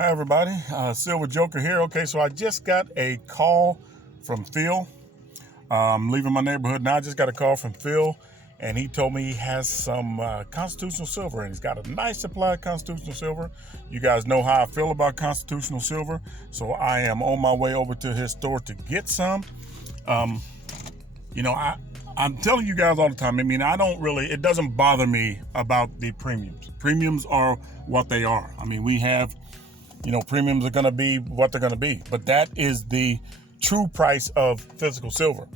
Hi everybody, Silver Joker here. Okay, so I just got a call from Phil. I'm leaving my neighborhood now. I just got a call from Phil, and he told me he has some constitutional silver, and he's got a nice supply of constitutional silver. You guys know how I feel about constitutional silver, so I am on my way over to his store to get some. I'm telling you guys all the time, I mean, it doesn't bother me about the premiums. Premiums are what they are. I mean, we have, premiums are going to be what they're going to be, but that is the true price of physical silver.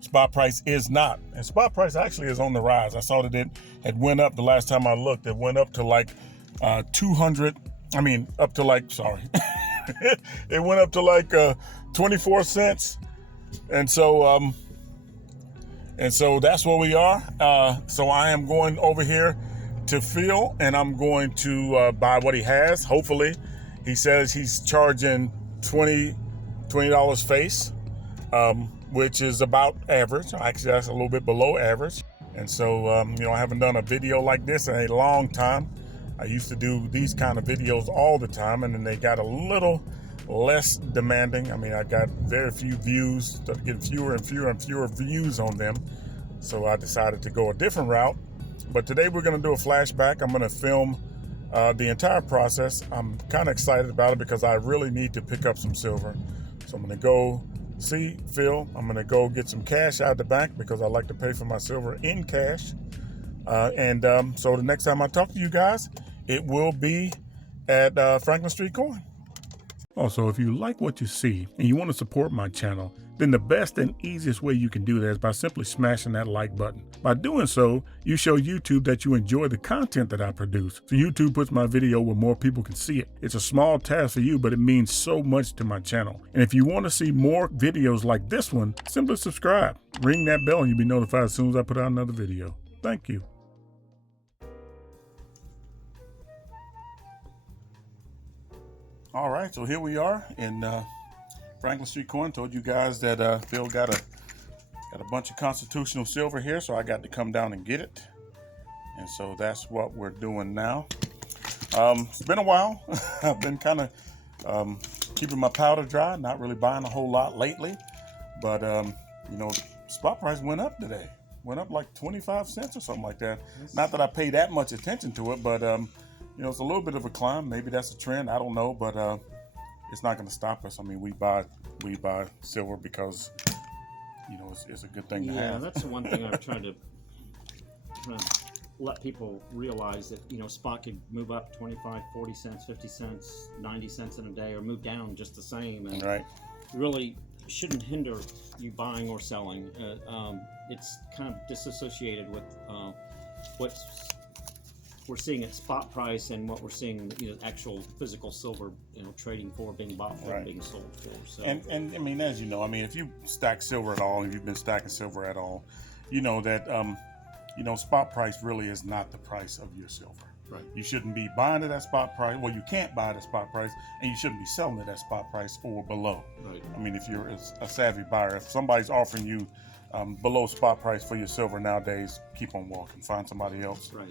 Spot price is not, and spot price actually is on the rise. I saw that it had went up the last time I looked. It went up to like 200. I mean, up to like, sorry, it went up to like 24 cents, and so that's where we are. So I am going over here to Phil, and I'm going to buy what he has. Hopefully, he says he's charging $20 face, which is about average. Actually, that's a little bit below average. And so, I haven't done a video like this in a long time. I used to do these kind of videos all the time, and then they got a little less demanding. I mean, I got very few views, started getting fewer and fewer and fewer views on them. So I decided to go a different route. But today we're going to do a flashback. I'm going to film the entire process. I'm kind of excited about it because I really need to pick up some silver. So I'm going to go see Phil. I'm going to go get some cash out of the bank because I like to pay for my silver in cash. So the next time I talk to you guys, it will be at Franklin Street Coin. Also, if you like what you see and you want to support my channel, then the best and easiest way you can do that is by simply smashing that like button. By doing so, you show YouTube that you enjoy the content that I produce. So YouTube puts my video where more people can see it. It's a small task for you, but it means so much to my channel. And if you want to see more videos like this one, simply subscribe. Ring that bell and you'll be notified as soon as I put out another video. Thank you. All right, so here we are in Franklin Street Coin. Told you guys that Phil got a bunch of constitutional silver here, so I got to come down and get it. And so that's what we're doing now. It's been a while. I've been kind of keeping my powder dry, not really buying a whole lot lately. But spot price went up today. Went up like 25 cents or something like that. Not that I pay that much attention to it, but it's a little bit of a climb. Maybe that's a trend. I don't know, but it's not going to stop us. I mean, we buy silver because it's a good thing to have. Yeah, that's the one thing I've tried to let people realize that spot could move up 25, 40 cents, 50 cents, 90 cents in a day, or move down just the same. And right. Really shouldn't hinder you buying or selling. It's kind of disassociated with what's we're seeing at spot price and what we're seeing, actual physical silver, trading for, being bought for, right. Being sold for. So. And I mean, as you know, if you stack silver at all, if you've been stacking silver at all, you know that spot price really is not the price of your silver. Right. You shouldn't be buying it at spot price. Well, you can't buy it at spot price, and you shouldn't be selling it at spot price or below. Right. I mean, if you're a savvy buyer, if somebody's offering you below spot price for your silver nowadays, keep on walking. Find somebody else. Right.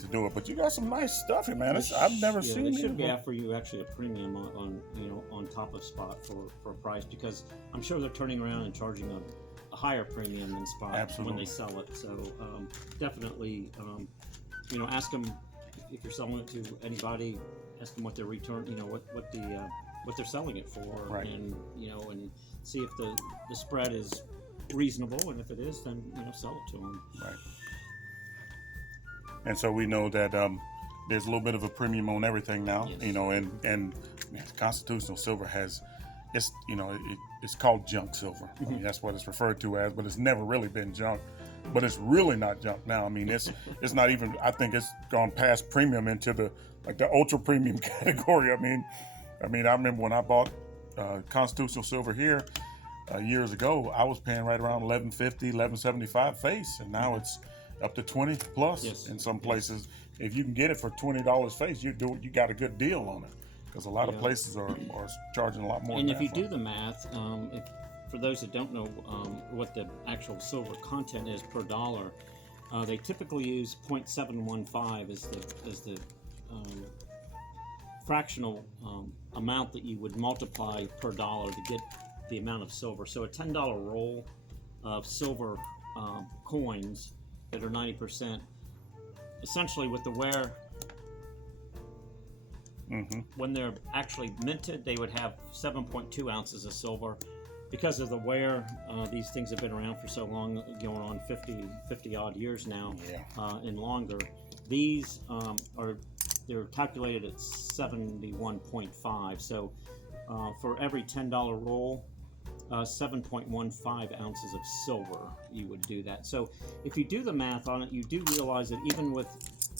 To do it, but you got some nice stuff here, man. I've never seen it. They should offer you actually a premium on top of spot for a price, because I'm sure they're turning around and charging a higher premium than spot. Absolutely. When they sell it. So definitely, ask them if you're selling it to anybody. Ask them what their return, what they're selling it for, right. And and see if the spread is reasonable, and if it is, then sell it to them. Right. And so we know that there's a little bit of a premium on everything now, yes. And constitutional silver it's called junk silver. I mean, that's what it's referred to as, but it's never really been junk. But it's really not junk now. I mean, it's not even. I think it's gone past premium into the ultra premium category. I mean, I remember when I bought constitutional silver here years ago, I was paying right around $11.50, $11.75 face, and now it's up to 20 plus. Yes. In some places. If you can get it for $20 face, you got a good deal on it, because a lot of places are charging a lot more. And if you do the math, for those that don't know what the actual silver content is per dollar, they typically use 0.715 as the fractional amount that you would multiply per dollar to get the amount of silver. So a $10 roll of silver coins that are 90%, essentially with the wear, when they're actually minted, they would have 7.2 ounces of silver. Because of the wear, these things have been around for so long, going on 50 odd years now, and longer. These they're calculated at 71.5. So for every $10 roll, 7.15 ounces of silver, you would do that. So if you do the math on it, you do realize that even with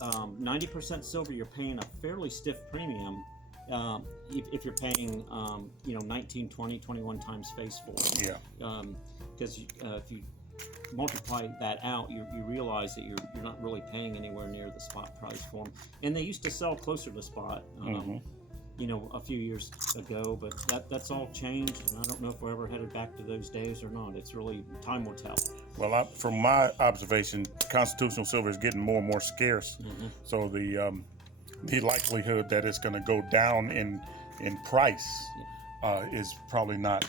90% silver, you're paying a fairly stiff premium. If you're paying, 19, 20, 21 times face for it. Yeah. Because if you multiply that out, you realize that you're not really paying anywhere near the spot price for them. And they used to sell closer to spot, a few years ago, but that's all changed, and I don't know if we're ever headed back to those days or not. It's really, time will tell. Well, from my observation, constitutional silver is getting more and more scarce. So the likelihood that it's going to go down in price is probably not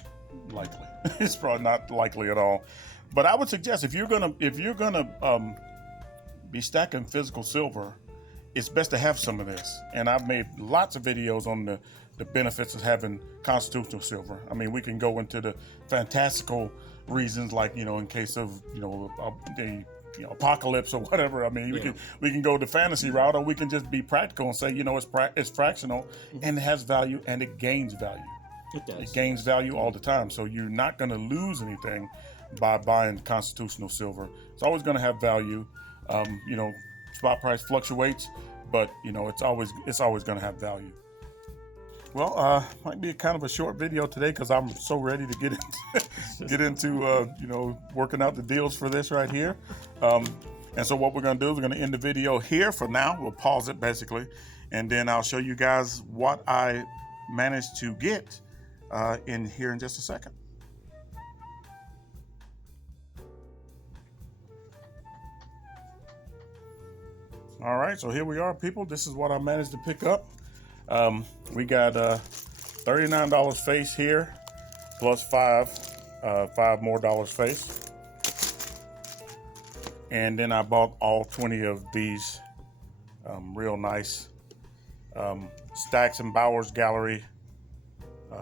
likely. It's probably not likely at all. But I would suggest if you're gonna be stacking physical silver, it's best to have some of this. And I've made lots of videos on the benefits of having constitutional silver. I mean, we can go into the fantastical reasons, like in case of the apocalypse or whatever. I mean, we can go the fantasy route, or we can just be practical and say, it's fractional and it has value and it gains value. It does. It gains value all the time. So you're not going to lose anything by buying constitutional silver. It's always going to have value. Spot price fluctuates, but it's always going to have value. Well, might be kind of a short video today because I'm so ready to get into working out the deals for this right here. And so what we're going to do is we're going to end the video here for now. We'll pause it basically, and then I'll show you guys what I managed to get in here in just a second. All right, so here we are, people. This is what I managed to pick up. We got $39 face here, plus $5 more face. And then I bought all 20 of these real nice Stacks and Bowers Gallery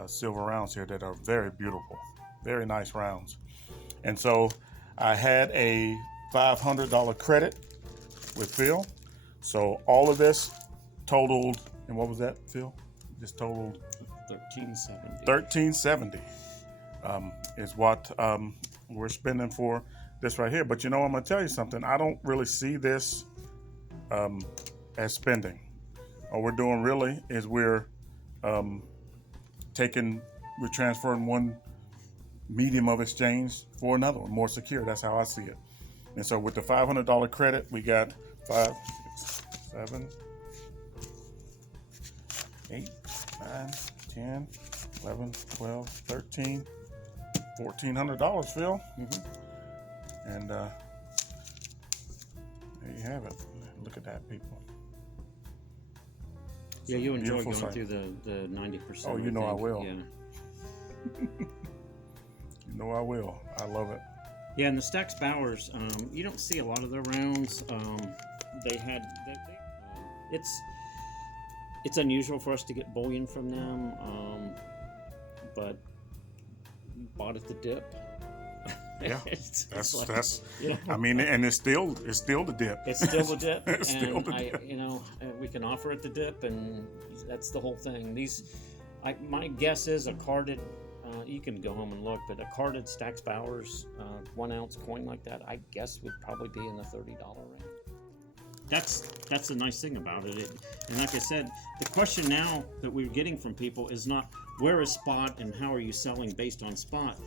silver rounds here that are very beautiful, very nice rounds. And so I had a $500 credit with Phil. So all of this totaled, and what was that, Phil? This totaled $1370 is what we're spending for this right here. But I'm going to tell you something. I don't really see this as spending. All we're doing really is we're transferring one medium of exchange for another one, more secure. That's how I see it. And so with the $500 credit, we got 5, 6, 7, 8, 9, 10, 11, 12, 13, $1,400, Phil. And there you have it. Look at that, people. Yeah, you enjoy going through the 90%. Oh, I will. Yeah. I will. I love it. Yeah, and the Stacks Bowers, you don't see a lot of their rounds. It's unusual for us to get bullion from them, but bought at the dip. Yeah, that's. Yeah. I mean, and it's still the dip. It's still the dip. It's still the dip. We can offer at the dip, and that's the whole thing. My guess is a carded. You can go home and look, but a carded Stacks Bowers 1 ounce coin like that, I guess would probably be in the $30 range. That's the nice thing about it. And like I said, the question now that we're getting from people is not where is spot and how are you selling based on spot.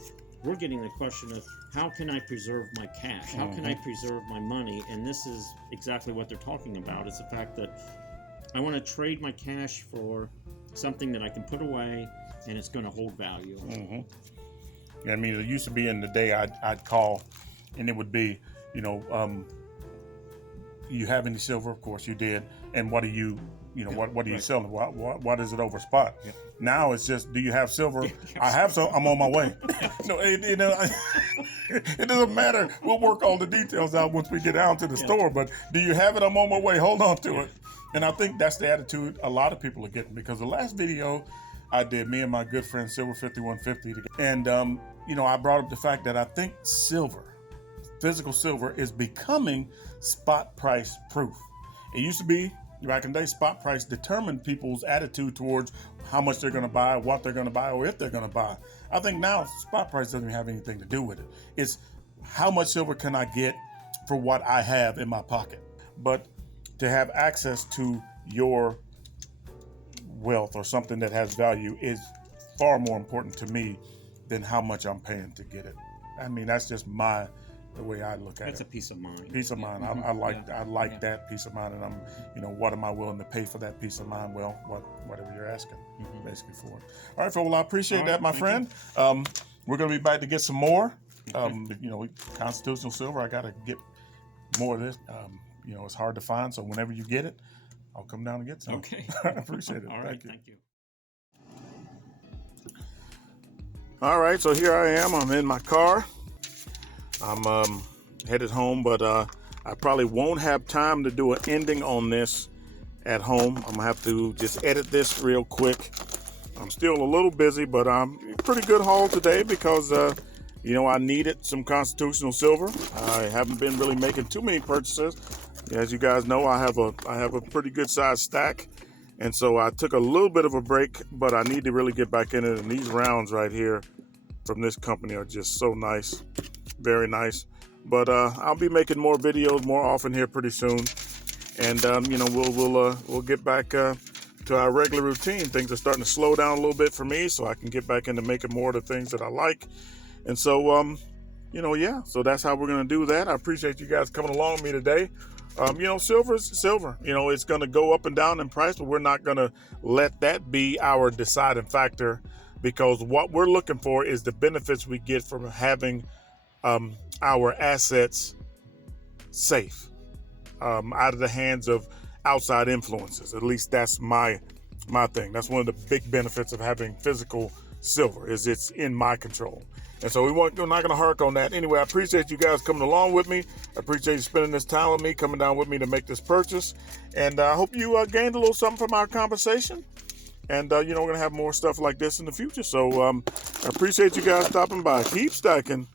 We're getting the question of how can I preserve my cash? How can I preserve my money? And this is exactly what they're talking about. It's the fact that I want to trade my cash for something that I can put away and it's going to hold value. Yeah, I mean, it used to be in the day I'd call and it would be, you have any silver? Of course you did. And what are you what are you right. selling? What is it over spot? Yep. Now it's just, do you have silver? I have some. I'm on my way. It doesn't matter. We'll work all the details out once we get down to the store. But do you have it? I'm on my way. Hold on to it. And I think that's the attitude a lot of people are getting, because the last video I did, me and my good friend Silver 5150, and I brought up the fact that I think physical silver, is becoming spot price proof. It used to be, back in the day, spot price determined people's attitude towards how much they're going to buy, what they're going to buy, or if they're going to buy. I think now spot price doesn't have anything to do with it. It's how much silver can I get for what I have in my pocket. But to have access to your wealth or something that has value is far more important to me than how much I'm paying to get it. I mean, that's just the way I look at it. That's a peace of mind. Peace of mind. I like that peace of mind, and I'm, what am I willing to pay for that peace of mind? Well, whatever you're asking, basically for it. All right, Phil. Well, I appreciate that, my friend. We're gonna be back to get some more. Constitutional silver. I gotta get more of this. It's hard to find, so whenever you get it, I'll come down and get some. Okay. I appreciate it. All right. Thank you. All right, so here I am. I'm in my car. I'm headed home, but I probably won't have time to do an ending on this at home. I'm gonna have to just edit this real quick. I'm still a little busy, but I'm pretty good haul today because I needed some constitutional silver. I haven't been really making too many purchases. As you guys know, I have a pretty good sized stack, and so I took a little bit of a break, but I need to really get back in it. And these rounds right here from this company are just so nice, very nice. But I'll be making more videos more often here pretty soon, and we'll get back to our regular routine. Things are starting to slow down a little bit for me, so I can get back into making more of the things that I like. And so so that's how we're gonna do that. I appreciate you guys coming along with me today. Silver is silver. It's going to go up and down in price, but we're not going to let that be our deciding factor, because what we're looking for is the benefits we get from having our assets safe, out of the hands of outside influences. At least that's my thing. That's one of the big benefits of having physical silver, is it's in my control. And so we're not going to hark on that. Anyway, I appreciate you guys coming along with me. I appreciate you spending this time with me, coming down with me to make this purchase. And I hope you gained a little something from our conversation. And, we're going to have more stuff like this in the future. So I appreciate you guys stopping by. Keep stacking.